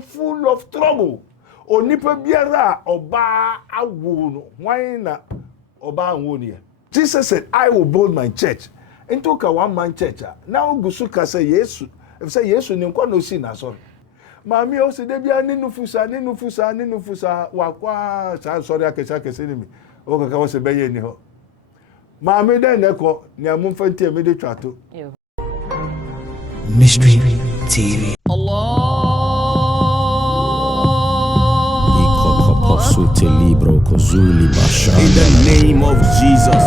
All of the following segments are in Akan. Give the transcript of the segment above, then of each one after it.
full of trouble. Onipa biara oba awo no. Why na oba awo ne? Jesus said, I will build my church. Into ka one man church. Now gusuka say Yesu. If say Yesu ni nkwa no si na so. Mami o se de bia ni nufusa wakwa sa sorry akesa ni mi. O kaka wo se beye ni ho. Mami den ne ko ni amumfa ntie me de twato. Mystery TV. Allah. In the name of Jesus.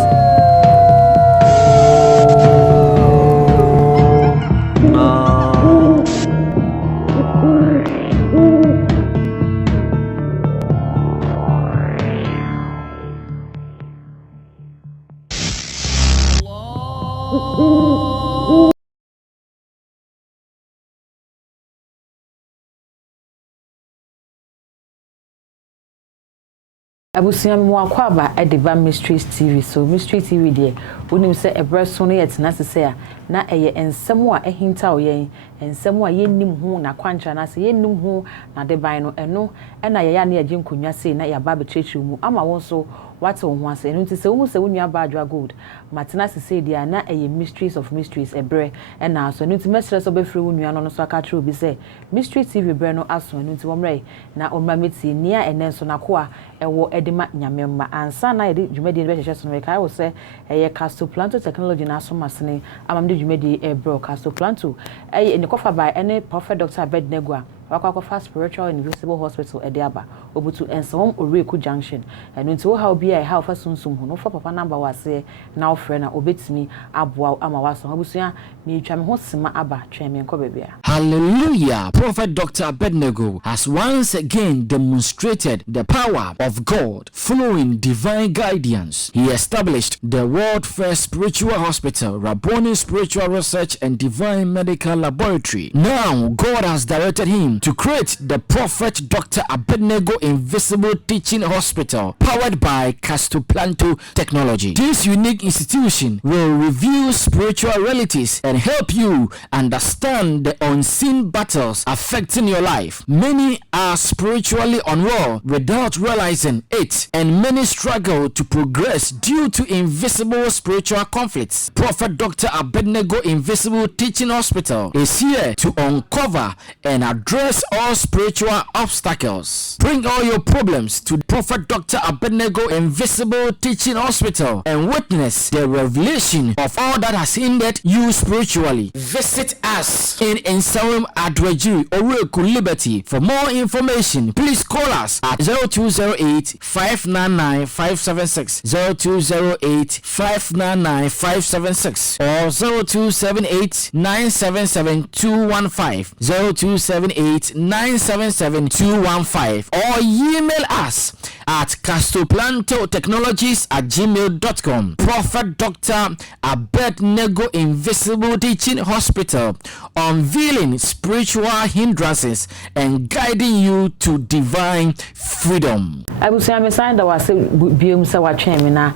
Abusiam mo akwaba Ediba Mysteries TV. So Mystery TV there wonim say ebreso no yet na se a na eye ensem a ehinta oyen ensem a yennim ho na kwancha na se yennim ho na de ban no eno na ye ya na ye nkonwa sei na ya ba betrechi mu ama won so wate wo ho ase eno nti se wo se wonua ba adwa gold matena se sei dia na eye Mysteries of Mysteries ebre na so eno nti mesre so be free wonua no so aka tro bi say Mystery TV bre no aso eno nti womre na omra meti nia enen so na ko a ewo edema nyamemma ansa na ye dwumadi be hyehyɛ so no kai wo se eye Castoplanto technology na so masene amamde dwumadi ebro Castoplanto eye ne kofa by any Prophet Dr. Abednego wakwa spiritual invisible hospital ediaba obutu ensom oreku junction eno nti wo ha obi a ha ofa sunsum ho no fa papa number wase na ofre na obetimi aboa ama waso abusua me twa me ho sema aba twa me nko bebia. Hallelujah. Prophet Dr. Abednego has once again demonstrated the power of God following divine guidance. He established the world first spiritual hospital, Rabboni Spiritual Research and Divine Medical Laboratory. Now God has directed him to create the Prophet Dr. Abednego Invisible Teaching Hospital powered by Castoplanto technology. This unique institution will reveal spiritual realities and help you understand the unseen battles affecting your life. Many are spiritually unwell without realizing it, and many struggle to progress due to invisible spiritual conflicts. Prophet Dr. Abednego Invisible Teaching Hospital is here to uncover and address all spiritual obstacles. Bring all your problems to Prophet Dr. Abednego Invisible Teaching Hospital and witness the revelation of all that has hindered you spiritually. Visit us in Ensawam Adwajiri, Oreku Liberty. For more information, please call us at 0208 599 576, 0208 599 576, or 0278 977 215, 0278 977 215, or email us at castoplantotechnologies@gmail.com. Prophet Dr. Abednego Invisible Teaching Hospital, unveiling spiritual hindrances and guiding you to divine freedom. I will say I'm a sign that was biom sa wa twem na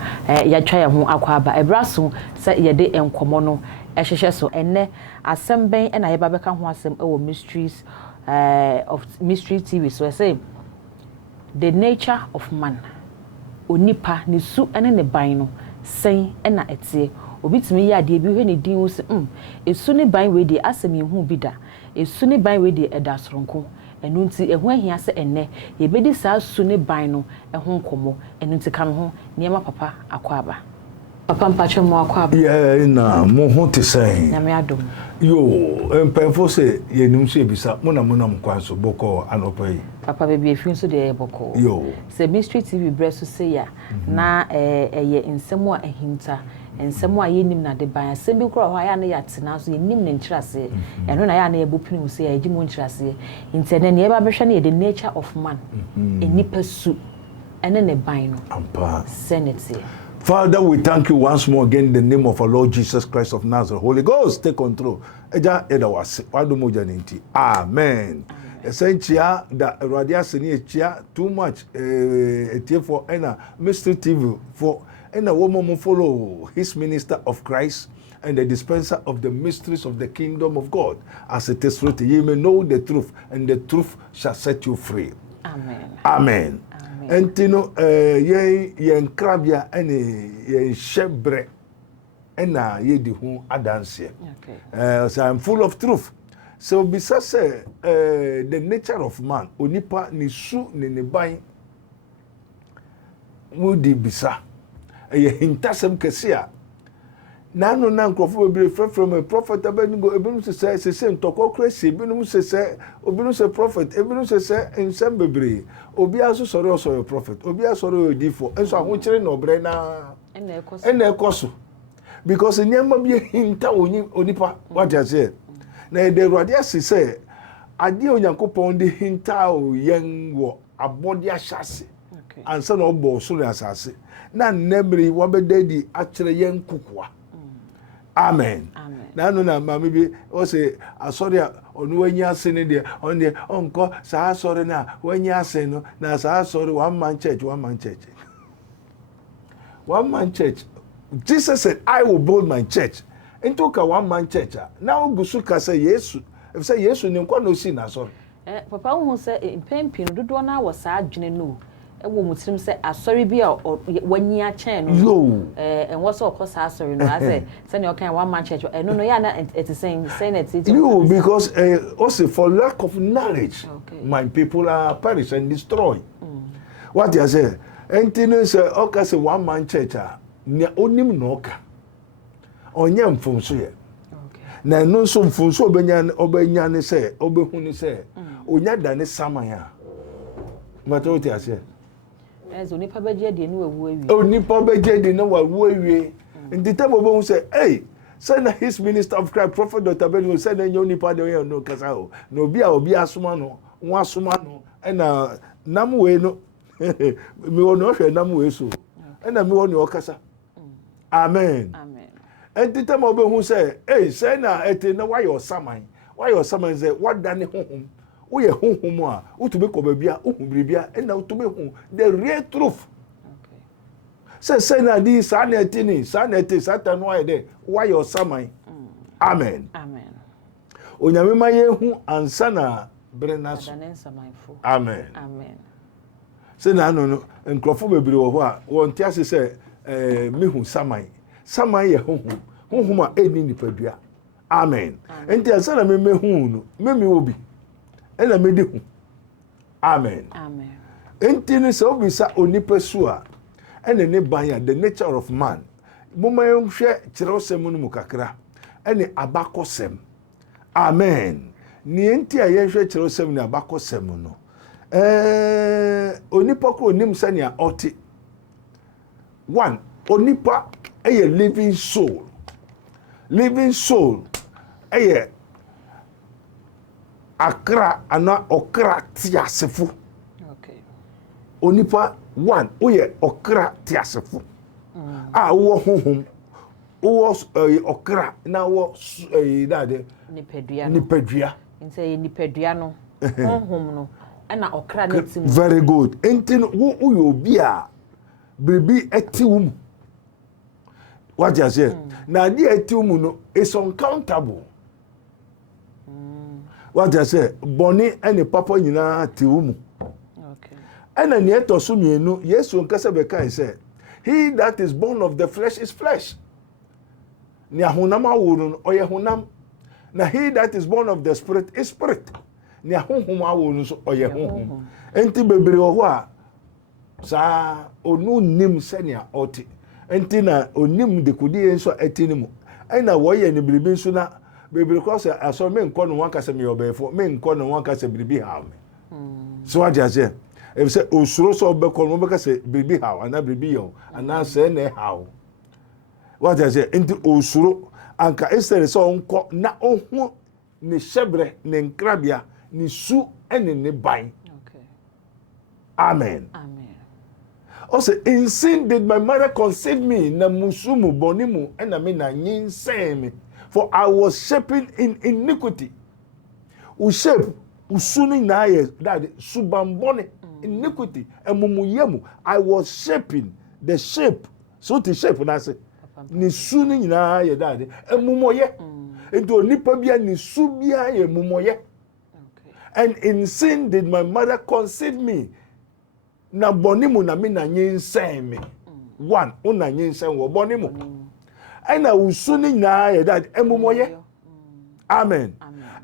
ya twa ye ho akwaba ebraso sa ye de enkomo no ehhehye so enne asem ben na ye ba beka ho asem e wo Mysteries of Mystery TV. So I say the nature of man onipa ne su ene ne ban no sen na etie obitimi ya de bi hwe ne din wo se esu ne ban we de asem ye hu bi da esu ne ban we de eda soronko enu nti ehu ahia se enne ye bedi sa su ne ban no ehu nkomo enu nti kan ho niema papa akwaba papa mpache mo akwaba Yeah, na mo ho te sai na me adom yo empefo se ye nim se bisa mo na mkwanso boko anopa yi papa baby efin so de boko yo se Mystery TV breso se ya na ye nsemo a ehinta ensemo a yenim na de ban asem bi kro ho ya na ya tena so yenim na nkyirase eno na ya na yebopinu se ya gimo nkyirase intene ne ba behwe na ye the nature of man enipa su ene ne ban no ampa sanity. Father, we thank you once more again in the name of our Lord Jesus Christ of Nazareth. Holy Ghost, take control. Eja edawase wadu moja ninti. Amen. Essential that radia seni too much for ena Mystery TV for ena woman follow his minister of Christ and the dispenser of the mysteries of the kingdom of God, as it is written, ye may know the truth, and the truth shall set you free. Amen. Amen. And you know, yen krabia and yen shebre, and ye di hu adanse. Okay. So I'm full of truth. So besides the nature of man, onipa ni su ni ne ban wudi bisa. Ye hintasem kesia. Nano na nkrofo bebre from a prophet Abednego ebinu se ntoko kresi ebinu se obinu se prophet ebinu se ensem bebre obi aso sori oso prophet obi asori odifo enso ahokire na obre na ena ekoso because nyama bi hinta onipa what you say na de ruade asese ade onyankopon de hinta o yen wo abode ahyase ansa na obo so na asase na nemri wabededi akire yen kukua. Amen. Amen. Na no na mama bi o se asori onu wanya ase ne de on de onko sa asori na wanya ase no na sa asori one man church. One man church. Jesus said, I will build my church. Into ka one man church. Now gusu ka say Yesu. If say Yesu ni nkwa no si na asori. Papa hu say impempi no dodo na wo sa adwene no. Ewo mutirim say asori bi a wanyi a chen no en wo so okosa asori no say na you can one man church no ya na it is saying it you because also for lack of knowledge my people are perish and destroy. What you say entino say oka say one man church ne onim no oka onye mfonso ye na no so mfonso obenya ne say obehu ne say onya dane samanya mato ti ase onipa beje de no wawu awie onipa beje de no wawu awie ndita bobo say hey say na his minister of Christ prophet Dr. Abednego say na onipa de no kasa o na obi asoma no won asoma no na nam we no mi won hwe nam we so na mi won o kasa amen ndita bobo hu say hey say na ete na why your saman say what dane honhom we honhom a utube ko babia ohubiribia na utube hu the real truth. Say na di sanetini sanete satan why there why your saman. Amen. Onyame ma ye hu ansa na brenaso. Amen. Say na no nkrofo bebiri wo ho a won ti ase say me hu saman ye honhom a eni nipadua. Amen. Enti ansa na me hu no me obi ena medi hu. Amen. Enti ni so bi sa onipa su a ene ne ban ya the nature of man moma hwe kirewsem no mu kakra ene abakosem. Amen. Ni enti a ye hwe kirewsem ni abakosem no onipa ko onim sania oti one onipa eye living soul eye akra ana okra tiasefu. Onipa one oye okra tiasefu. Wo honhom wo okra na wo dade nipadua nse nipadua no honhom no na okra na timu. Very good. Enti wo obi a bibi etiwum. What you say? Na di etiwum no is uncountable. What you say? Boni ene papa nyina tiwum. And then yet also mienu Yesu nkasa beka say he that is born of the flesh is flesh. Ni ahunam awonu oye hunam. Na he that is born of the spirit is spirit. Ni ahunhum awonu so oye hunhum. Enti bebre ho a sa onu nim senia oti. Enti na onim de kudi enso etinimu. Ena wo ye ne biribi nso na bebre ko say aso me nko no wankasa me obefo me nko no wankasa biribi ha me. So what you say? If say osuro so obekọ no beka say biribi ha ana biribi yo ana say na ha. What you say? Enti osuro anka esere so onko na ohun ne shebre ne nkrabia ne su ene ne ban. Amen. Also, in sin did my mother conceive me, na musumu bonimu, and I mean na nyinseme. For I was shaping in iniquity. Ushape, usuni na ye, that subambone, iniquity, and mumuyemu. I was shaping the shape. So to shape, when I say, ni su ni nyina ye dade emumoye ento nipa bia ni su bia ye mumoye and in sin did my mother conceive me na bonimu na me na nyensen me one una nyensen wo bonimu ana usu ni nyina ye dade emumoye amen.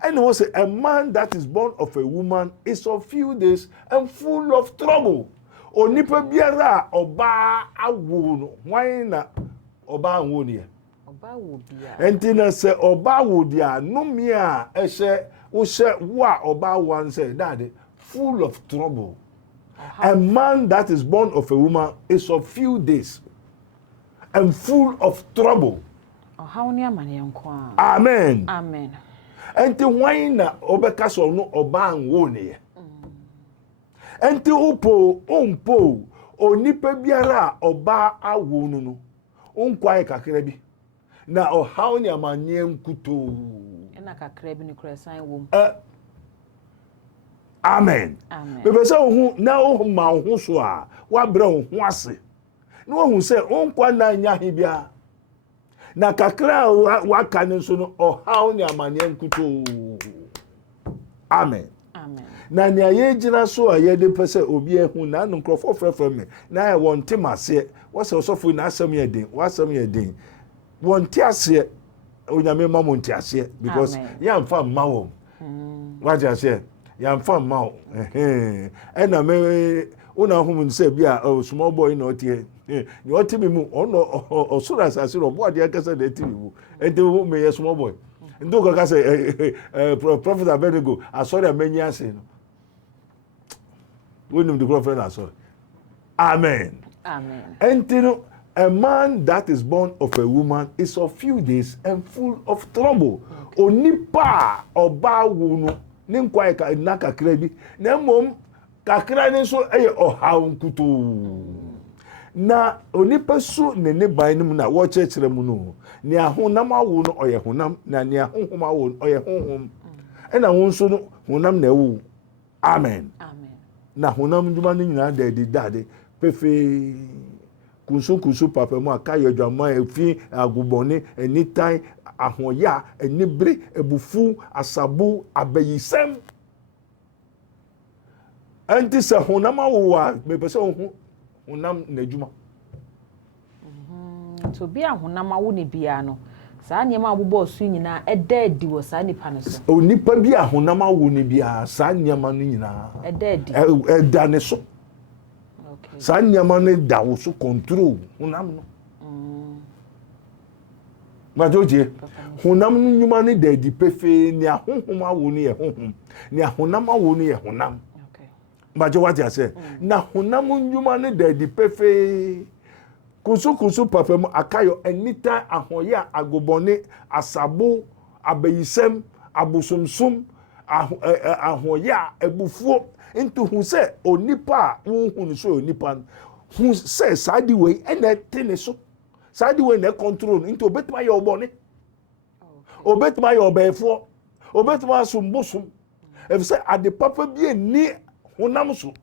And he was a man that is born of a woman is of few days and full of trouble. Onipa biara oba awo no wan na oba awo ne oba wo bia entina se oba wo dia no me a ehye wo hye wo a oba wan say daddy full of trouble. A man that is born of a woman is of few days and full of trouble. How near man yanko. Amen. Amen. Enti wan na obeka so no oba anwo ne enti umpo onipa biara oba awo no no unkwae kakra bi na ohaw ne amanye nkuto na kakra bi ne krasan wom amen bebe se ohu na ohu ma ohu so a wa bra ohu ase na ohu se unkwa na nya he bia na kakra wa kan so no ohaw ne amanye nkuto amen. Na ni aye gina so aye de pese obi ehun na no nkrofo frefre me na e won temase wo se osofo na asem ye den wasem ye den won ti ase onyame ma mo nti ase because ya mfa ma wo waje ase ya mfa ma wo na me una hum se bia small boy no tie ni oti bi mu ono osura asase ro bo ade akasa de ti bi mu e de wo me ye small boy ndo ka say prophet Abednego asori amenyi ase no when the prophet are sorry. Amen. Amen. And you know, a man that is born of a woman is of few days and full of trouble. Onipa oba wunu ninkwa ka naka krebi na mom kakra ne so eye ohaw nkuto na onipa su ne ban nim na wo chekere mu no ne ahonam awo no oye honam na ne ahonhom awo oye honhom na won so no honam na ewu amen. Na honam nduma ni nyina de dade pefe kunsu papa mu aka yedwama efi agubone anytime ahoya enibri ebufu asabu abayisem anti se honam awoa me pese honam na adwuma to bia honam awo ne bia no saa niema abobọ su nyina edadi wo saa nipa no so onipa bia honam awo ne bia saa niema no nyina edadi eda ne so okay saa niema no da wo so control honam no majoje honam no nyuma ne da di pefe ni ahonhom awo ne ye honhom ni ahonam awo ne ye honam okay majo what you say na honam nyuma ne da di pefe kusu papa mu akayo enita ahoya agobone asabu abayisem abusumsum ahoya ebufuo into hu se onipa hu so onipa hu se sadi we ene tene so sadi we na control into obetima ye obone obetima ye obefo obetima sumbusum if say ade papa bi ni honam so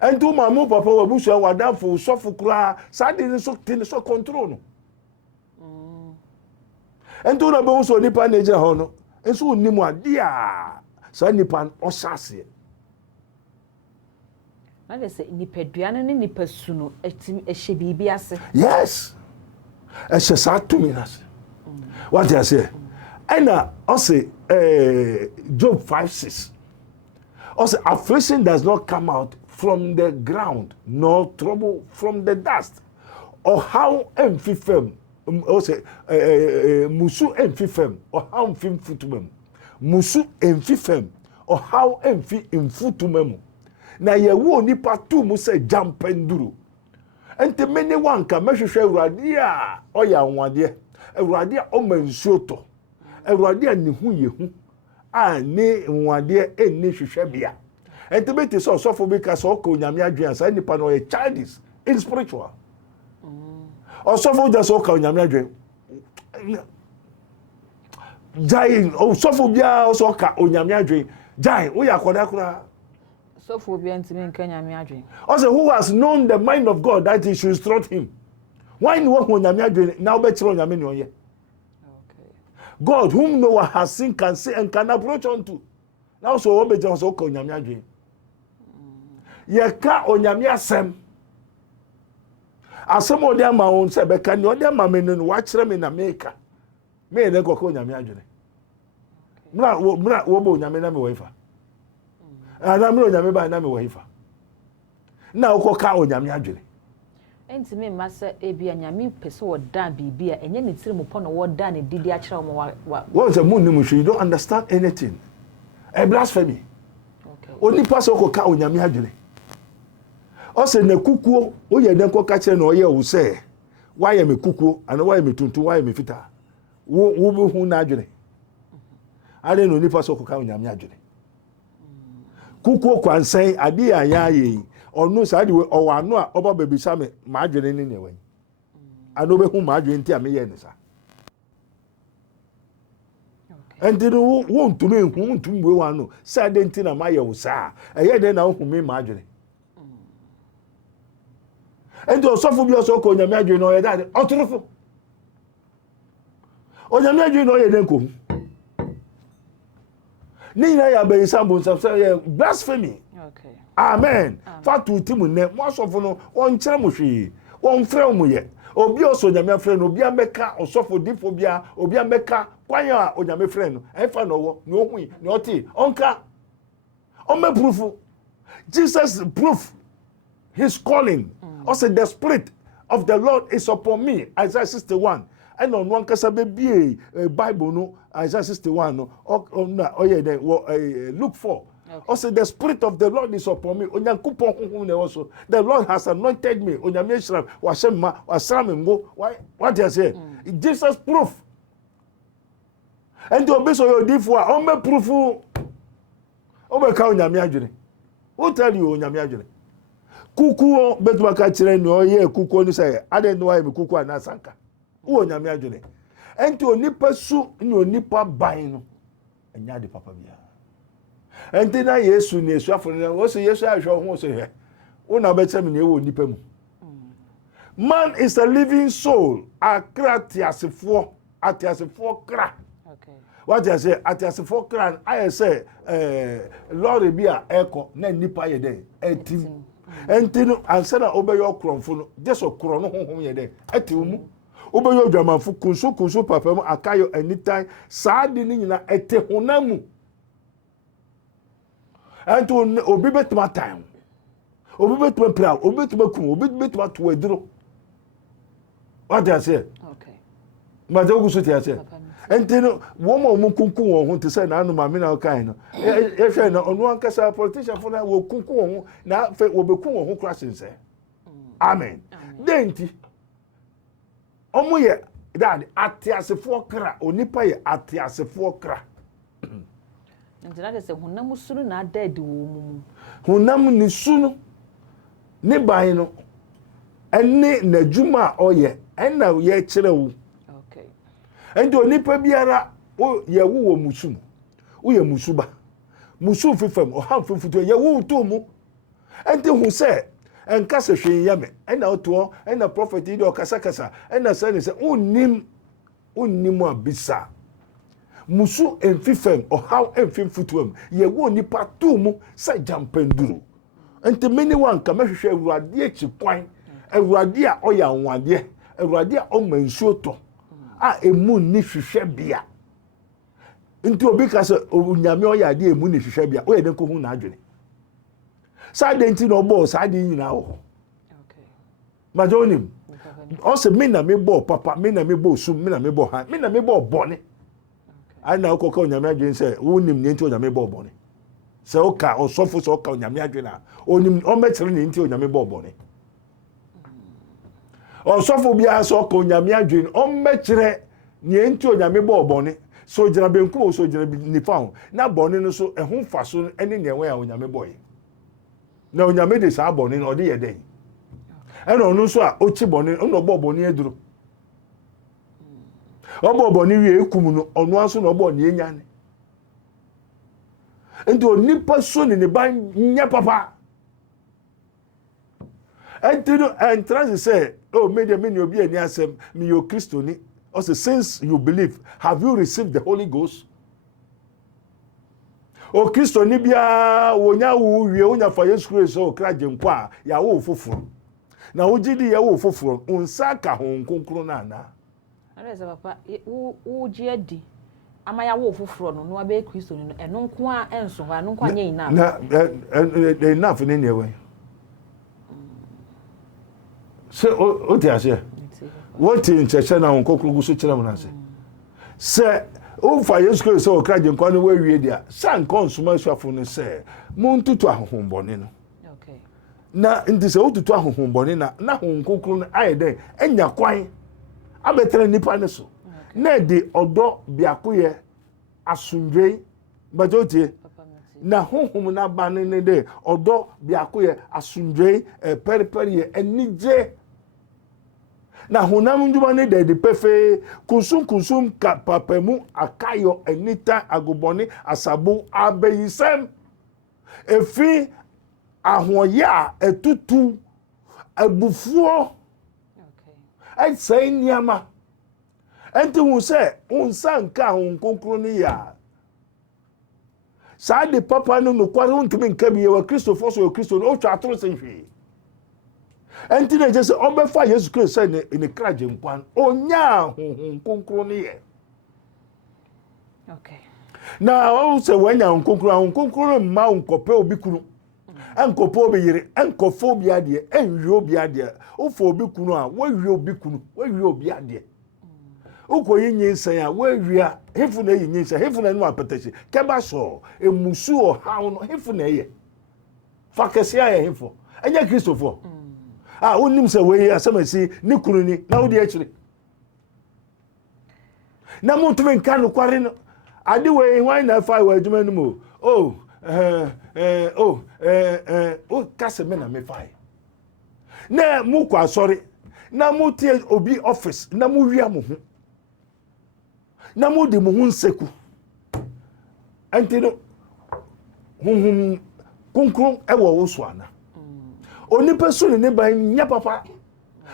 and to my move papa we busu wada for sofu kura sadi so tin so control no and to na be so nipa na ejira ho no enso onimu ade a sa nipa osase na de se nipa duane ne nipa su no etim ehye bibi ase yes ehye sa tumi na se what you say and say Job 5:6 also affliction does not come out from the ground, nor trouble from the dust. Or how emfifem, also musu emfifem, or how emfifutumem. Musu emfifem, or how emfi infutumem. Na ye wo nipa tu mu se jampenduru. Ente many one ka mehwehwe Awurade o ya nwade. Awurade o mansuoto. Awurade ni hu ye hu. A ne nwade enni hwehwe bia. Entebeti so for because oko nyame adwen sa nipa no ye childish in spiritual. Also for just oko nyame adwen. Jai o so for bia also ka onyame adwen. Jai wo ya koda kura. So for be ntimi nka nyame adwen. Also, who has known the mind of God that he should instruct him? Why in what nyame adwen now be chiro nyame ne oyɛ? Okay. God whom no one has seen can see and can approach unto. Now so what be just okay nyame adwen. Ye ka onyame asem. Asem odi ama won se be ka ne odi ama me no wa kire me na meka. Me ne kokko nyame adwen. Mra wo bo nyame na me wo ifa. Ana mra nyame ba na me wo ifa. Na wo ka onyame adwen. Entimi ma se ebia nyame pese wo da bibia enye ne tiri mu po no wo da ne didi a kire mo wa. What is a moon you don't understand anything. A blasphemy. Okay. Only pass ko ka onyame adwene. O se na kukuo o ye den ko ka kire na o ye wo se why me kukuo and why me tuntu why me fita. Wo be hu na adwene. Ale no ni pass ko ka onyame adwene. Kukuo kwansan ade aya yi onu sa de o wa no a oba bebisa me ma adwene ni ne wan. Ano be hu ma adwene nti a me ye ne sa. And then won't to me, won't to me one, sad dentina Maya was sa. A year then I'll me margarine. And to suffer your so called imagine or that, or truthful. Or the imagine or then come. Nina ya be sample some blasphemy. Okay. Amen. Fatu Timon, most of one chemushi, one frame yet. Obi also nyame friend obi ameka osofo difobia obi ameka kwanya onyame friend efa no no hu ni oti onka me proof Jesus proof his calling also the spirit of the Lord is upon me Isaiah 61 and on one kasa be Bible no Isaiah 61 no look for. Okay. Also, the spirit of the Lord is upon me. Also, the Lord has anointed me. What do you say? Jesus proof. And to obey so your differ, only proof. Who tell you onyame kuku betwaka kire no ye kuku ni say I don't know why me kuku anasanka. Who onyame adwene. And to onipa su ni onipa ban no. Enya de papa bia. And then I Yesu ni Yesu afọ na wo se Yesu ahwe ho so hwe wo na becha me na ewo nipa mu man is a living soul atiasefo kra. Okay. What you say atiasefo kra I say lord bi a eko na nipa ye den etim entinu ansa na obeyo kronfo no just okro no honhom ye den etimu obeyo dwamanfo kunso papa mu akayo anytime saadi ni nyina ete honamu. And to obi betuma time obi betuma pra obi betuma kum obi betuma to aduro. What do I say? Okay. Ma de ogu so ti say and then wo mo kunku won ho te say na anu ma me na kan no e hwe na onu ankasa politician for na wo kunku won ho na fe wo beku won ho crashing say amen denti omo ye dad atiasefo kra onipa ye atiasefo kra. Ntina de se honam sunu na dead wo mu. Honam ni sunu ne ban no ene najuma oye ena ye kire wo. Okay. Endo nipa biara o ye wo musu mu. Wo ye musuba. Musu fifam o ham fifuto ye wo to mu. Ente hu se enka se hwen yame ena oto ena prophet idi okasakasa ena se ne se unnim abisa. Musu enfifem or how enfimfutuem ye wo nipa to mu sa jampenduru enti many one ka mehwehwe awurade achi kwan awurade a oya nwade awurade a o mansuo to a emu ni hwehwe bia enti obi ka se onyame oya ade emu ni hwehwe bia o ye den ko hu na adwene sa de enti no bo sa de nyina wo. Okay. Majonim o se me na me bo papa me na me bo sum me na me bo ha me na me bo bone. I na okoko onyame adwen se wonim ne nti onyame bobone se oka osofo se oka onyame adwen a onim o metere ne nti onyame bobone osofo bia se oka onyame adwen o metere ne nti onyame bobone so jira benku o so jira nifa ho na bone no so ehun fa so ene ne we a onyame boye na onyame de sa bone no de ye den ene onu so a ochi bone ono bobone eduru obo ni wie ekumu no onu aso no obo ni enyane enti onipa so ne ban nya papa enti no entrance say oh me ni obi ani asem me yo Christo ni also since you believe have you received the Holy Ghost o Christo ni bia wonya wo wie wonya fa Yesu Christ o kra genkwa ya wo foforo na wo gidi ya wo foforo unsa ka ho nkonkro na na Areza papa wo gi adi ama ya wo foforo no no abe Christo no eno nko a enso ha no nko anya ina na enough ni ne we se o ti ase what in church na nkonkro gu so kire mo na se se o fa Yesu Christ o kra genkwa no we wie dia san konsuma suafo no se mo ntutu ahohombone no na ndi se otutu ahohombone na honkokro no ayede enya kwan abetere nipa ne so na de odo biakoye asundwe bajotie na honhom na ba ne de odo biakoye asundwe periperi enije na honam nduma ne de pefe kusum ka papemu akayo enita agobone asabo abeyisem efi ahoya etutu abufuo ai sai niama enti hu se unsa nka ho nkonkro ni ya sa de papa no kware untimi nka bi wa Christopher so Christo no twa atoro se hwe enti na je se obefa Yesu Christ se ne kraje nkwan onya ho nkonkro ni ye na o se wanya nkonkro ma nkope obi kunu enkopo obi yire enkofo obi ade enwie obi ade ofo obi kunu a wawie obi kunu wawie obi ade ukoyi nyinsa ya wawia hefu na yi nyinsa hefu na no apetachi keba so emusu o hawo no hefu na ye fakese ya hefu enya Christopher onim se we asamasi ni kunu ni na wodi akire na muntu nka no kware no ade we hwan na fa wa adwuma no mo o kase me na me fai na mu kwa sorry na mu tie obi office na mu wia mo ho na mu di mo ho nseku antino hum konkron ewo wo so ana oni person ne ban nya papa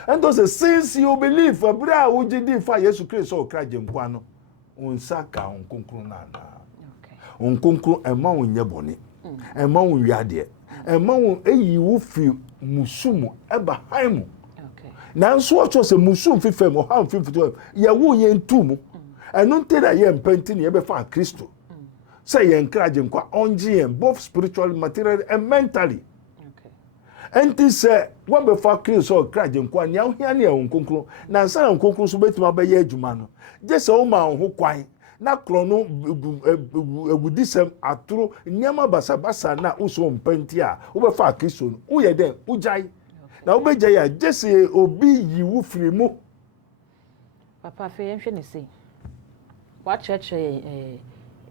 and those since you believe abra wo gidi fa Yesu Christ o kra genkwa no onsa ka konkron na na onkonkron ema wonye bone ema won wiade ema won eyi wo fi musumu eba haimu na nso ocho se musum fifem o ham fifuto ye wo ye ntumu enu nteda ye mpenti ne ye be fa Kristo say ye encourage nkwa onje both spiritually materially and mentally enti se wo be fa Kristo o kraje nkwa ne ahia ne onkonkron na nsa onkonkron so betima be ye adwuma no je se o ma ho kwan na krono egudisem aturo nyama basabasa na uso mpenti a wo be fa Kristo no wo ye den ujai na wo be jai a jese obi yiwu firi mu papa fe yenhwe ne sei wa cheche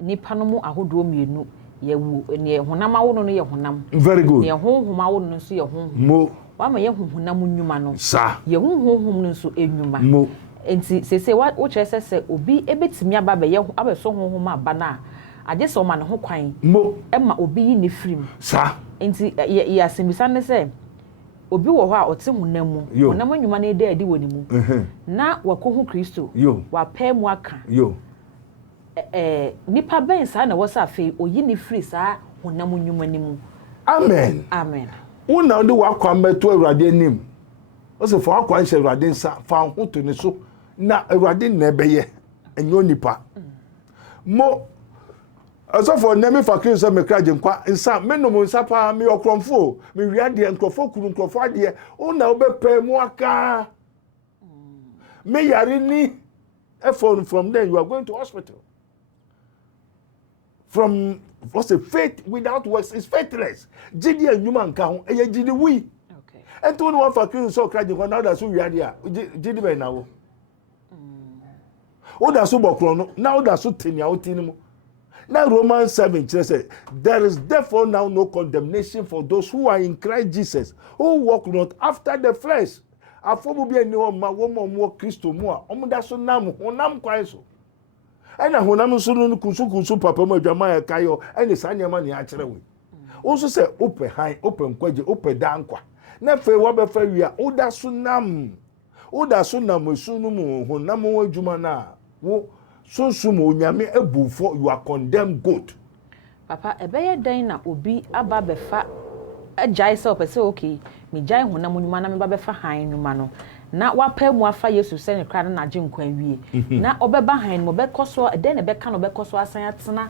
nipa no mu ahodo mienu ye wu ne honam awo no ye honam very good ne honhom awo no so ye honhom mo wa ma ye honhom nyuma no sa ye honhom no so enyuma mo enti sese wa wo chese se obi ebetimi aba be ye abeso honhom aba na age se o ma ne ho kwan mo ema obi yi ne firim sa enti ya asimbisa ne se obi wo ho a ote honam nyuma na ede adi woni mu na wakohu Kristo wa pa mu aka nipa ben sa na wasa fe oyi ni free sa honam nyuma ni mu amen amen una odi wakwa meto Awurade anim o se fa akwa nse Awurade nsa fa ho to ne so na Awurade na ebeye enyo nipa mo asofo na me fa Kristo me kraje nkwa nsa menom nsa pa me okromfo me wiade nkrofo kuru nkrofo ade una obepa mu aka me yare ni from then you are going to hospital from what's a faith without works is faithless jidi anyuma nka ho eye jidi wi okay and to one for Kristo kraje nkwa na da so wiade a jidi be na wo o da so bokro no na o da so tenia o tinimu. Now Romans 7 says, there is therefore now no condemnation for those who are in Christ Jesus, who walk not after the flesh. Afobu bi eni o ma wo mo Kristo mu a omo da so nam honam kwan so. ɛna honam so no kusu papa mu adwama ya kayo ɛne saa nyama ne akyerɛ we wo so sɛ opɛ han opɛ nkwaje opɛ dankwa na fe wo bɛfa wi a woda so nam esu no mu honam adwuma na wo sunsun onyame abufo you are condemned goat. Papa ebeye dan na obi aba befa agyae sɛ opɛ sɛ okay me gyae honam nnwuma na me ba befa han nnwuma no na wapa mu afa Yesu sɛ ne kra na agye nkwa wie na obɛba han no bɛkɔ so ɛdɛn na bɛka no bɛkɔ so asan atena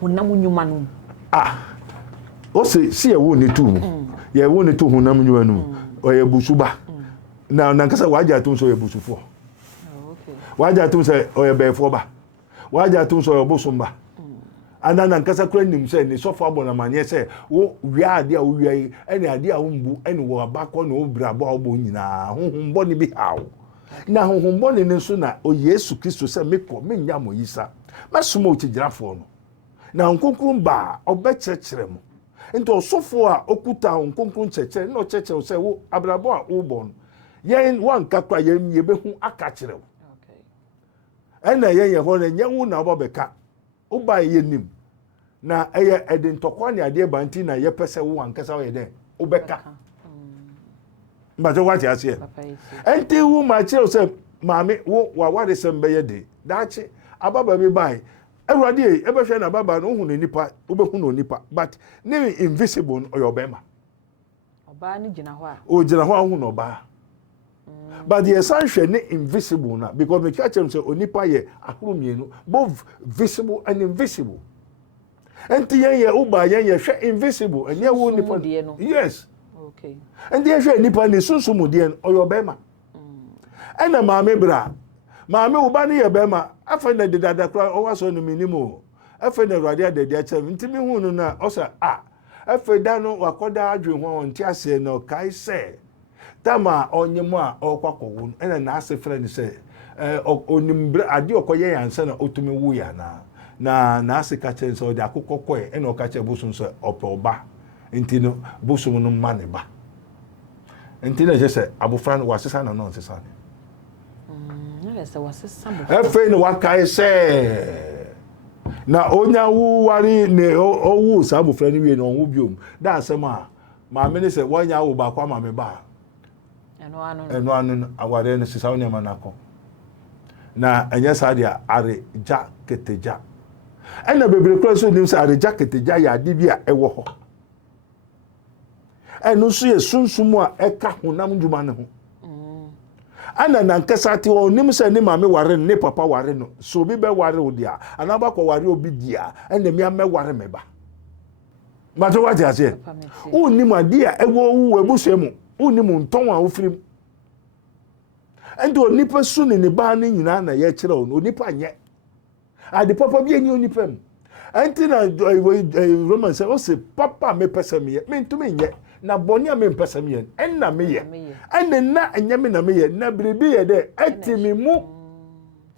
honam nnwuma no o se ye wo ne tu mu ye wo ne tu honam nnwuma no o ye busuba na nkasa waagya atum so ye busufo waagya atum sɛ o ye bɛfo ba waagya atum so ye busumba anda na nkasa kura nim sɛ ne sɔfo abɔ na manye sɛ wo wia ade a wo wia yi ɛne ade a wo mbu ɛne wo abakɔ na wo brabo a wo bɔ nyinaa honhombɔ ne bi hawo na honhombɔ ne nso na o Yesu Kristo sɛ mekɔ menya mo yisa masoma o tigyirafo no na nkonkron ba ɔbɛkyerɛkyerɛ mo nti ɔsɔfo a okuta nkonkron kyerɛkyerɛ na ɔkyerɛkyerɛ sɛ wo abrabo a wo bɔ no yɛn wanka kra yɛn yɛbɛhu aka kyerɛ wo ɛna yɛn hɔ na nyɛ wo na wo bɛka wo ba yɛnim na ɛyɛ ɛdentɔkwa ne adeɛ banti na yɛpɛsɛ wo ankasa wo yɛ dɛ wo bɛka mbaje wati asie enti wo ma kyerɛ sɛ maame wo waware sɛm bɛyɛ de daache ababa bi bai awurade ebɛhwɛ na baba no hu ne nipa wo bɛhu no nipa but ne invisible no ɔyɛ ɔbɛma ɔbaa ne gyina hɔ a o gyina hɔ a hu no ɔbaa but the essential ne invisible na because me catch him say onipa ye ahoro mienu both visible and invisible enti yen uba yen hwe invisible enya wo nipa yes okay enti yen hwe nipa ne sunsumudie no oyo bema ena maame bra maame uba ne ye bema afa na dedada kra o waso no minimo afa na ruade adade achem enti mi hu no na osa afa da no wakoda adwe ho onti ase no kai se tama onyemo a okwakowo ena na ase frɛ ne sɛ onimbre ade okoye yansa na otumi wu ya na ase ka kyerɛ sɛ ode akokɔkɔe ena ɔka kyerɛ bosom sɛ ɔpɛ ɔba nti no bosom no ma ne ba nti na je sɛ abofra no wasesa na no nsesa ne na sɛ wasesa bo efe ne wakae sɛ na onya wu wari ne owu sa abofra ne wie no ɔwo biom da asɛm a maame ne sɛ wonya wo ba kwa maame ba eno anu aware no sisa woni ma nako na enye sa dia are ja keteja ena bebre kro so nim sa are ja keteja ya ade bi a ewo ho enu so ye sunsumu a eka honam ndwuma ne ho ana na nkasa ti wo nim sa ni maame ware ne papa ware no so bi be ware wo dia anaba ko ware obi dia ena mi ame ware me ba ma to waje ase o nim ade a ewo wu ebusuemu unimu nton a ofirim endo onipa su ne ba ne nyina na ye kyerɛ o onipa nye ade papa bi enyi onipa mu enti na Roman say o se papa me pesa me ye me ntumi nye na boni a me pesa me ye enna me ye enne na enye me na me ye na biribi ye de atimi mu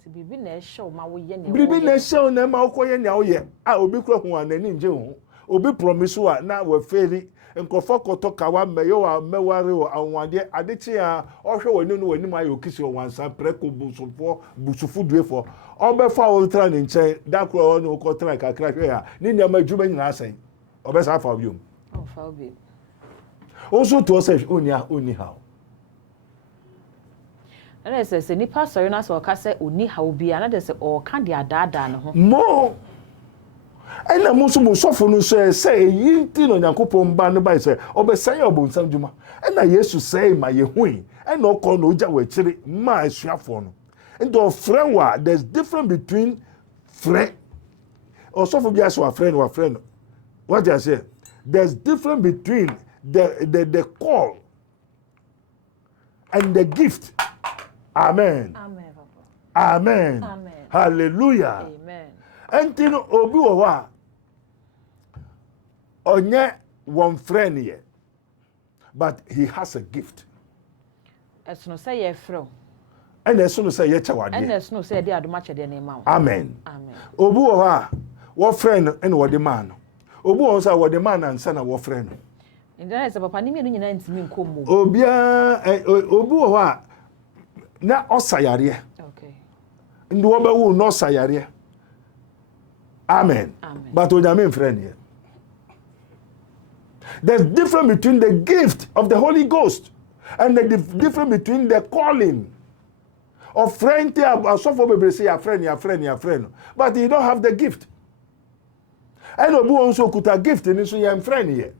biribi na ehyew ma wo ye ne biribi na ehyew na ma wo koye ne wo ye a obi kura hu anani nje hu obi promise wa na wa feri nkofo koto kawa meyo wa meware wo anwade adechi a ohwe woni no wani ma yokisi o wansa preko busufu duefo obefa o tra ne nchen da kro woni ko tra kakra hwe ya ni nyama adwuma nyina asen obesa afa obiom o fa obi o so to say oni ha ana se ni pastor na so ka se oni ha obi ana de se o ka de adada ne ho mo ena musu musofo no sɛ yinti no Nyankopɔn ba no ba sɛ obesɛe obonsam dwuma ena Yesu sɛ ma yehui ena ɔkɔ no ogya wachiri ma asuafo no ndo friend wa there's difference between friend osofo bi aso friend what I say there's difference between the call and the gift. Amen. Amen. Hallelujah. Amen. Entino obi wo wa onye one friend here, but he has a gift. Esuno say ye fro. And esuno say ye chawade. And esuno say de adoma chede na ma. Amen. Amen. Obi wo wa wo friend and wo de man. Obi wo say wo de man ansa na wo friend. Ndana say papa ni me no nyina ntimi nkomo. Obi wo na osayare. Okay. Ndi wo ba wo no osayare. Amen. But onyame friend here. There's difference between the gift of the Holy Ghost and the difference between the calling of friend. So for people say your friend, but you don't have the gift. And obu also could a gift in so your friend here.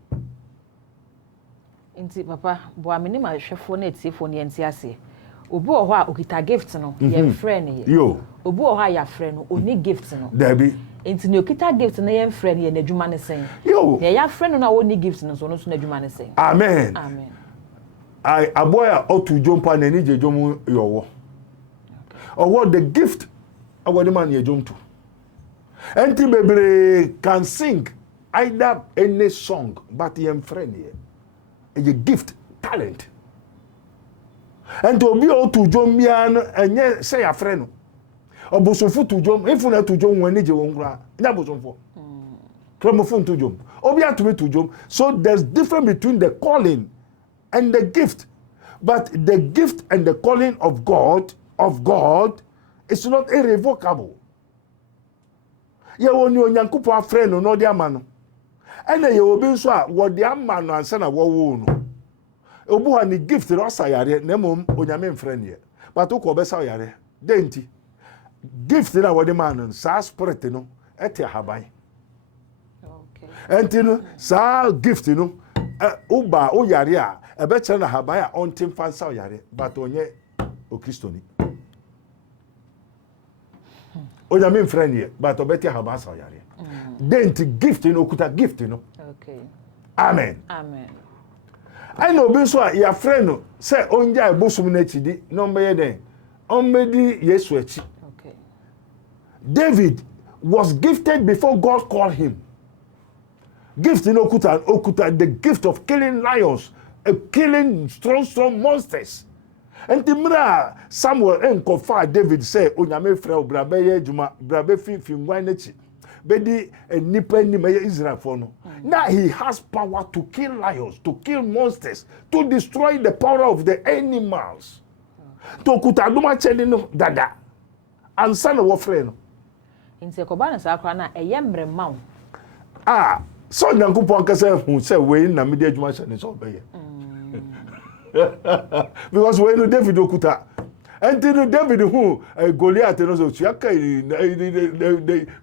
Inti papa, bo amini ma hwefo na etifo ne enti ase. Obu o ho a okita gift no, your friend here. Yo. Obu o ho a your friend no, oni gift no. Debbie. Enti ne okita gift na your friend here na adwuma ne sen. Yo. Ne your friend no oni gift no so no so na adwuma ne sen. Amen. Amen. Aboya otu jompa na ni jejomu yowo. Or what the gift of the man ye jom to. Enti bebre can sing either any song, but he am friend here. A gift, talent. And to be all to jom bian and say a friend. Or bosofu to jom, if you to jom when you won't cry. That was on for. Chromophone to jom. Obia to me to jom. So there's difference between the calling and the gift. But the gift and the calling of God is not irrevocable. You won your Yankupa friend or no dear man. And you will be so what the man and son of wound. Obu and the gift Rosa Yare, Nemum, on your main friend yet. But Oko Bessa Yare, dainty. Gift in our demand and Sas Pretino, at your habai. Okay. And you sa gift, Uba, O Yaria, a better than a habaya on Tim Fansa Yare, but on ye Okistoni. Oya main friend here, but obeti habasa yare. Then to gift okuta gift Okay. Amen. Amen. I know be so your friend say onja ebosum na chidi no mbe den. Onmedi Yesu echi. Okay. David was gifted before God called him. Gift okuta the gift of killing lions, killing strong monsters. And Timra Samuel enkofa David say onyame frɛ brabe ye adwuma brabe fi ngwan nachi bedi enipa ni me Israel for no. Now he has power to kill lions, to kill monsters, to destroy the power of the animals. To kutaduma cheni no dada ansa na wo frɛ no Inti ekoba na sakra na eye mrema wo. So nyankopon kasa hu say we na me de adwuma cheni so be ye. Because when David okuta until David who Goliath no so chiaka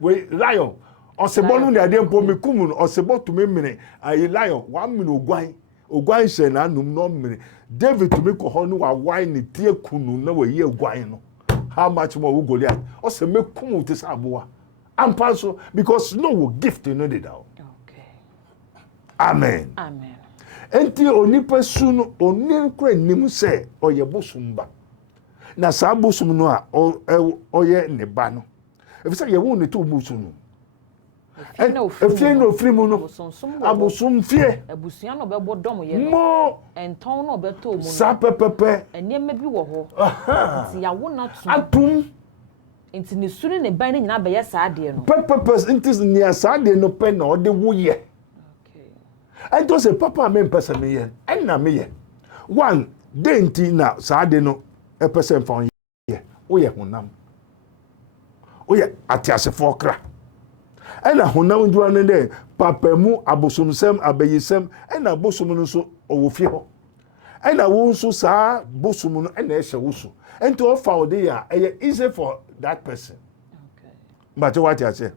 we lion o se bonu ne ade mpo mekum o se botu memene ayi lion 1 minute ogwan she na anum no mmere David to me ko ho no wa wine ne tie kunu na we ye ogwan no how much more Goliath o se mekum te saboa ampa so because no will gift no dey down. Okay. Amen. Amen. Enti onipa su no oninkra nim se oye bosumba na sa bosum no a oye ne ba no efisa ye won ne to bosu no efie no frimu no abosum fie abusia no be bodom ye no enton no be to mu no sa pepepe enema bi wo ho nti ya wona atum nti ne suru ne ban ne nyina be ye sa ade no pepepe nti ne sa ade no pe na ode wo ye. And to say, Papa, men person me yen, and na me yen. One, dainty na sade no, a person from ye, o ye honam. O ye atiase fokra. And a honam duane de, papa mu abosum sem, abeyisem, and a bosum so ofio. And a wonso sa bosum and a shawusu. And to offer the easy for that person. Okay. But what I say,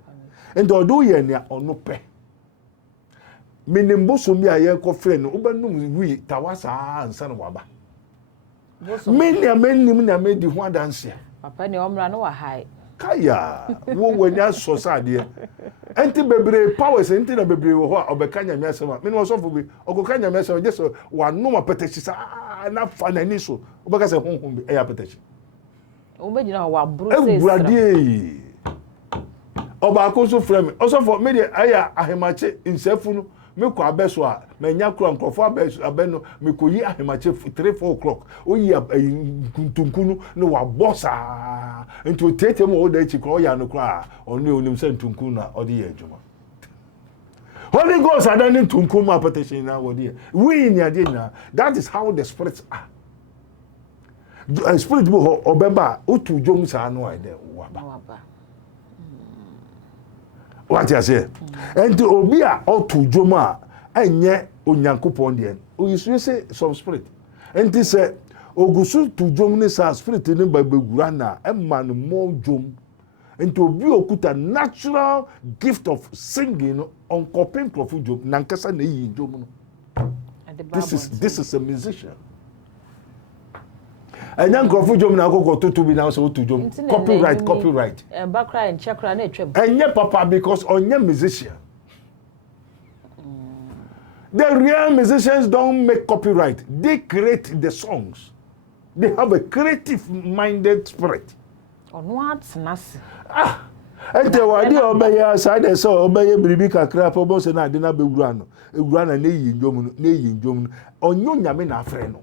and to do ye near or no pay. Minimbo so mi aye ko frɛ no ubanum wi tawasa ansa no waba menim na me di ho adanse papa ne omra no wa hai kaya wo wanya so sade enti bebre powers enti na bebre wo ho a obeka nya mesema me no so fo bi okoka nya mesema je so wa no ma patachi sa na fa na ni so obeka se honhom bi e ya patachi o me gina wa bro se brade oba ko so frɛ me o so fo me de aya ahemache nsafu no me ko abeso a menya kro nkrofo abeso abeno me ko yi ahemache 3-4 o'clock o yi ntunkunu no wa bossa into tete mo o da chi kro ya no kra onu onim se ntunkunu na o de ye adwuma Holy Ghost adani ntunkunu ma petition na wo de we nya de na that is how the spirits are. Spirit bo obeba otu jom sa no ide waba What you say? And to obia or to Joma, and yet Onyankopondian, who is say some spirit. And he said, Ogusu to Jomnis as spirit in by Begurana, and man more Jom. And to be okuta natural gift of singing on coping profu Jom, Nankasa Nei Jom. This is a musician. And young Profu Jom na go to be now so to Jom. Copyright. And background and chakra na trem. And yeah, Papa, because on your musician. The real musicians don't make copyright. They create the songs. They have a creative-minded spirit. On what's nasi? And the idea obey side so obey bribi kakra for boss na de na bewura no na yin jom onyo nyame na afre no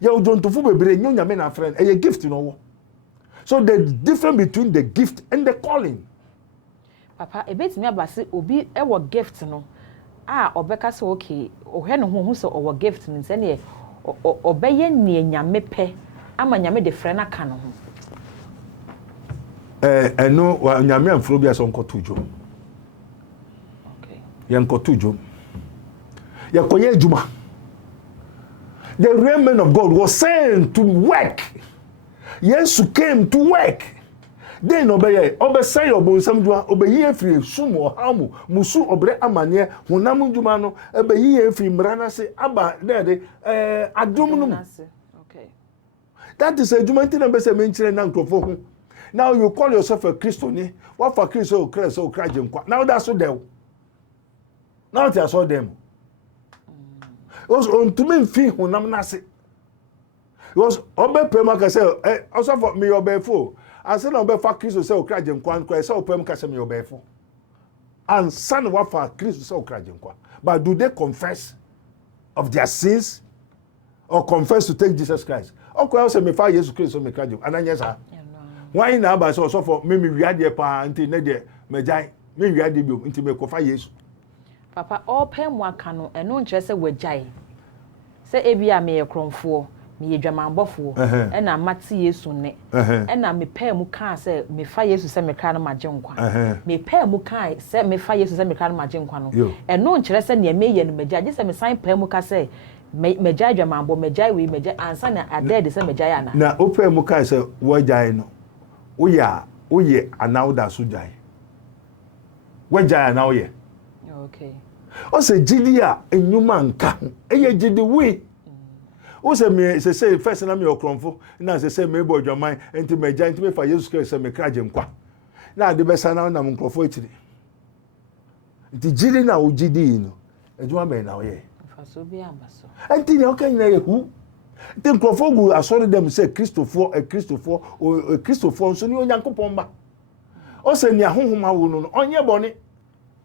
ye ojontofo bebre nyo nyame na afre e gift no. So the difference between the gift and the calling. Papa e betimi abase obi e wo gift no obeka se okay ohwe no ho so owo gift ni se ne obeye ne nyame pe ama nyame de frɛ na ka no ho. No, nyame amfro bia so nkoto dwom. Okay. Ye nkoto dwom. Ye koye adwuma. The real man of God was sent to work. Jesus came to work. Then obey obonsam dwuma obeyi afiri sumo hamu musu obre amane honam dwuma no obeyi afiri mrana se aba de adwom no. Okay. That is a dwuma ntina be se menchire na nkrofo ho. Now you call yourself a Christian. What for Christ Christ Christ? Now that's what them. Now that's what them. It was on to me fee who nam nasi. It was obe pema ka say also for me obe fo. I said obe for Christ say Christ Christ say pema ka say me obe fo. And son what for Christ say Christ. But do they confess of their sins or confess to take Jesus Christ? Okay, say me for Jesus Christ so me Christ. And yes sir. Why na ba so for me wiade pa nti ne de megyan me wiade bi nti me kofa Yesu. Papa all pem waka no eno nkyere se wagyan se ebia me yekromfo me yedwamanbofo na mate Yesu ne na me pem mu kan se me fa Yesu se me kra no magye nkwa me pem mu kan se me fa Yesu se me kra no magye nkwa no eno nkyere se ne me ye no megya je se me sign pem mu ka se megya dwamanbo megya we megya ansa na adede se megya ana na opem mu kan se wagyan no Oye anawda sujai. Wejaya na oye. Okay. O se jidi a enyuma nka. Eye jidi we. O se me se first na me okromfo na se me bo dwaman enti meja enti me fa Jesus Christ se me kraje nkwa. Na de besa na na nkrofo etiri. Enti jidi na o jidi no. Ejuma me na oye. Faso bi ambaso. Enti ne okan na yehu. Then Crawford assured them say Christopher so ni Onyankopon ba. O say ni ahonhoma wo no onye bone.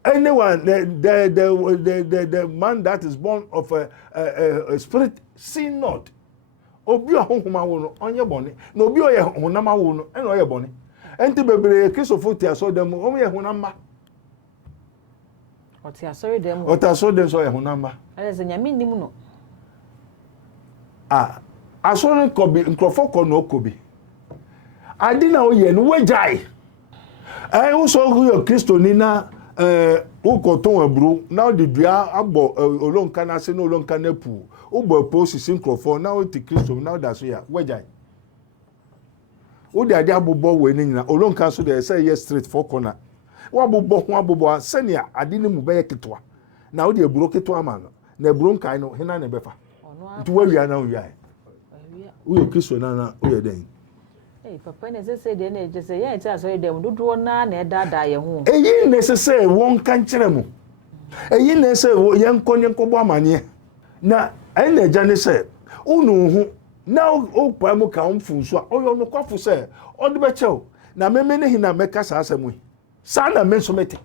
Anyone the man that is born of a spirit sin not. Obi ahonhoma wo no onye bone. Na obi oye honama wo no ena oye bone. Enti bebre Christopher ti assured them o me honama. O ti assured them. O ta assured them so oye honama. Ele ze nyame nim no. Asọrin kobi nkrofo ko no kobi adi na oye no wejai wo so yo Kristo ni na wo ko ton aburo na de dua agbo olonka na se no olonka na pu wo bo posisi nkrofo na wo ti Kristo na da so ya wejai wo de ade abobo we ni nyina olonka so de say yes straight for corner wo abobo se ne ade ni mu be ketwa na wo de aburo ketwa ma no na aburo nkai no hena ne befa nti wawia na wia uyo Kristo na uyo den papa ne se de na je se ye ti so dem dodo na na dada ye ho eyi ne se won kan kire mu eyi ne se ye nkonbo amane na ai na ja ne se unu hu na o pa mu ka mfu so a oyo no kwafo se o de be chew na meme ne hina meka sa asemu sa na me so mete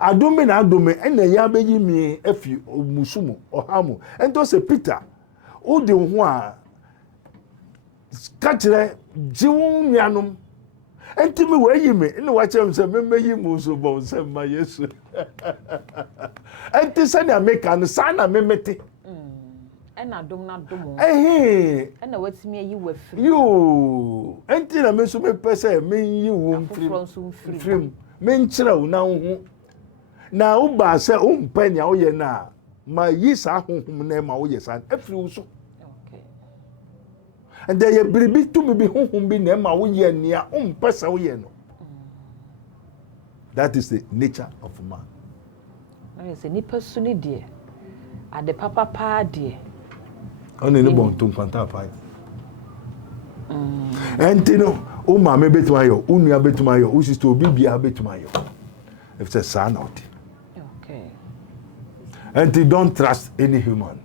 adome na adome ena ya beyi mi afi musumu ohamu ento se Peter o de ho a kachire jiwu nyanum enti mi wayi mi ina wa chem se memeyi mu so bon se ma Yesu enti se na meka no sa na memete ena adom na adom ena watimi ayi wafiri yo enti na me so me pese me yi wo mfrim menkyerɛ wo na ho na wo ba sɛ wo mpanya wo yɛ na ma yi sa honhom na ma wo yɛ sa afiri wo so and there ye biribi to me be honhom bi na ma wo yɛ nia wo mpɛ wo yɛ no. That is the nature of man. I say nipa suni die ade papa pa die oni ne bon to kwanta pa entino o ma me betuma yo o nua betuma yo o sister obi bia betuma yo if it's a son out. Okay. And you don't trust any human.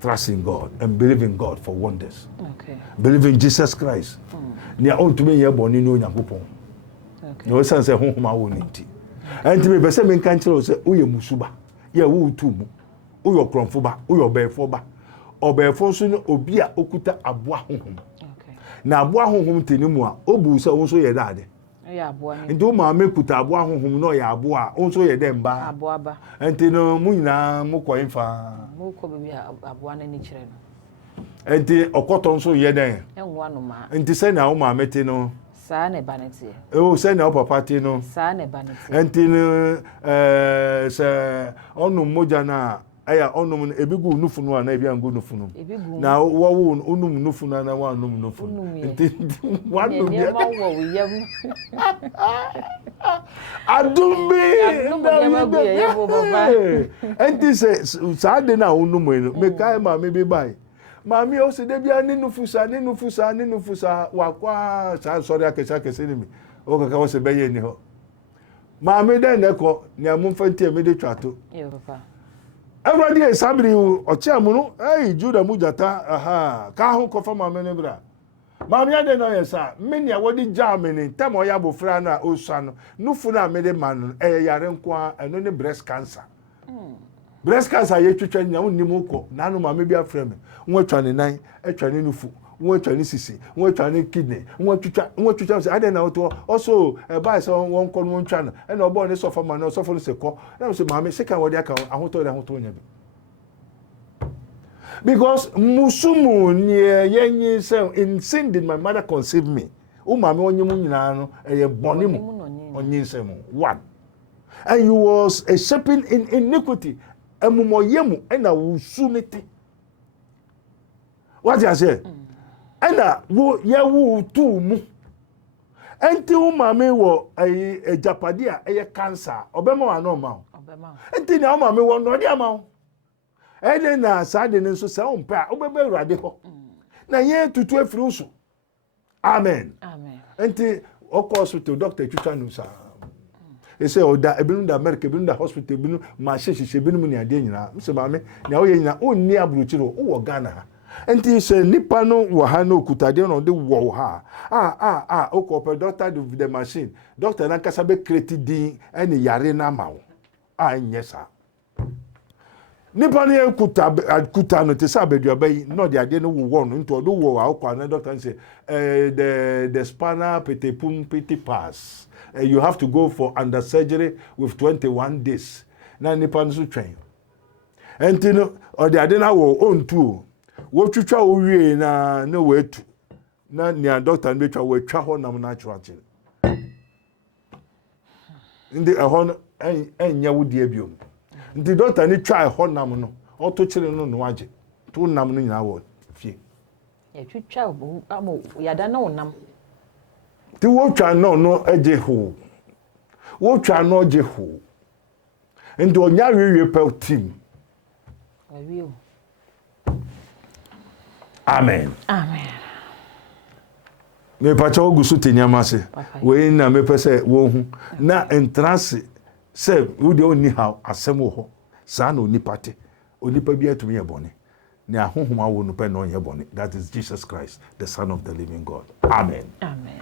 Trust in God and believe in God for wonders. Okay. Believe in Jesus Christ. Nia on to me ye boni no Nyankopon. Okay. No sense honhom awo nti. Enti me pese me kan kire o se oye musuba. Ye wo utumu. Oyo kronfo ba, oyo obefo ba. Obefo so ne obi a okuta aboa honhom. Okay. Na aboa honhom tenimu a obu se won so ye dade. Ya aboa ni. Enti o ma me kuta aboa honhom no ya aboa, won so ye dem ba. Aboa ba. Enti no mu nyina mu kɔ imfa. Mu kɔ bebi aboa na ni kire no. Enti okoton so ye den. Enwa no ma. Enti se na o ma mete no. Saa na banete. Se na o papa te no. Saa na banete. Enti no se onu moja na aya onum ebigu nufu no na ebi angu nufu no. Na wo onum nufu na wa onum nufu. Enti wanu bia. Ma wo yam. Adumbi. Enti se sa de na onum eno. Me kai ma me be bai. Mami o se de bia ni nufusa wakwa sa sorry akesa ni mi. O kaka wo se beye ni ho. Mami den ne ko ni amumfanti me de twato. Yo papa. Everybody is sabri ochi amunu Juda mujata aha ka ho kofa mami ne bra. Mami ade no yesa me ne wodi Germany tam o ya bofra na osua no nufu na me de man yare nko eno ne breast cancer. Breast cancer ye twetwa nya wonnim uko na no mami bia frɛ me won atwa ne nan atwa ne nufu won atwa ne sisi won atwa ne kidney won twetwa say ade na woto also buy so won kɔ no won twa no e na obo ne sofa man no sofa no se kɔ na say mami se kan wodi aka ahoto nya bi because musumu nie yenyi say in sin did my mother conceive me o mami onyim nyina no eye bonimu onyin sem one and you was a shaping in iniquity emumoyemu ena wusumete what you say ena wo ye wu tu mu enti wo mame wo ejapade a eye cancer obema wa no ma obema enti na wo mame wo no de ama wo ene na sade ne so sa wo mpa obeba urade ho na ye tutu afiri wo so amen enti okoso to doctor twitwa no sa ese oda ebinu da America ebinu da hospital ebinu ma hyehyehye ebinu mu ne ade nyina mse maame na wo ye nyina onni aburuchiro wo Ghana ha enti se nipa no wo ha no kutade no de wo ha o ko pe doctor of the machine doctor na kasa be create din ene yare na ma wo nyesa nipa ne kuta no te sa Abeduaba yi no de ade no wo no nto do wo wa ko na doctor say the spinal petit pass. You have to go for under surgery with 21 days. Na nipa nso twen. Enti no ode ade na wo ontu. Wo twitwa wo wie na no wetu. Na nia doctor no betwa wo twa ho nam natural chin. Ndi ehon enya wo die biom. Ndi doctor ni twa ho nam no. O to kire no no age. To nam no nyina wo fie. Ya twitwa amo yada na wo nam. Ti wo twa no eje ho. Wo twa no eje ho. Ndo onya wiwe pe team. Awiyo. Amen. Amen. Me pacha ogusu tenyama se. We na me pese wo hu. Na entrance se wo de oni ha asem wo ho. Sa na oni pate. Oni pa bi atumi ye bone. Ne ahohom awo no pe no ye bone. That is Jesus Christ, the Son of the living God. Amen. Amen.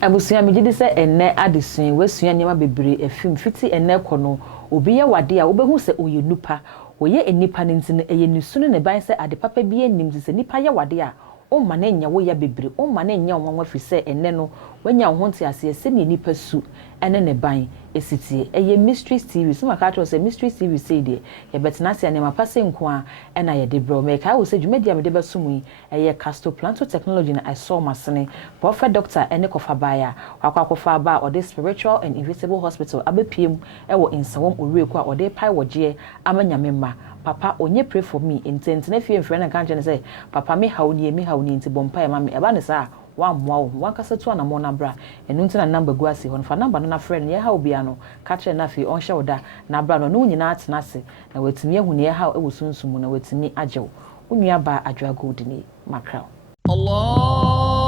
Abusia me gidi se enne adesun wasua nyama bebre afim fiti enne kono obi ye wade a obehu se oye nupa oye enipa ne ntine eye nisunu ne ban se ade papa bi enim se nipa ye wade a o ma na nya wo ya bebre o ma na nya onwanwa fi se enne no wanya wo honte ase se ne nipa su ene ne ban esitie eye Mysteries TV so maka to say Mysteries TV say de ye betena se ne mapase nko a ena ye de bro me kai wo se dwumedia me de besumu eye Casto Planto Technology na I saw masene Prophet Doctor ene kofa baya akwakofa ba or the Spiritual and Invisible Hospital abepiem ewo insawom oreku a ode pai woje amanyamemma papa onye pray for me intentene fie mfre na kan say papa me hawni nti bompa e ma me eba ne sa wa mwa wo wankasa tu na mo na bra enu nti na number gu ase hon fa number no na friend ye ha obi ano ka kire na fi on hye woda na bra no no nyina atena ase na watimi ehu ne ye ha ewo sunsumu na watimi agyew onua ba adwa gold ni makra Allah.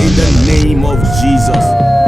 In the name of Jesus.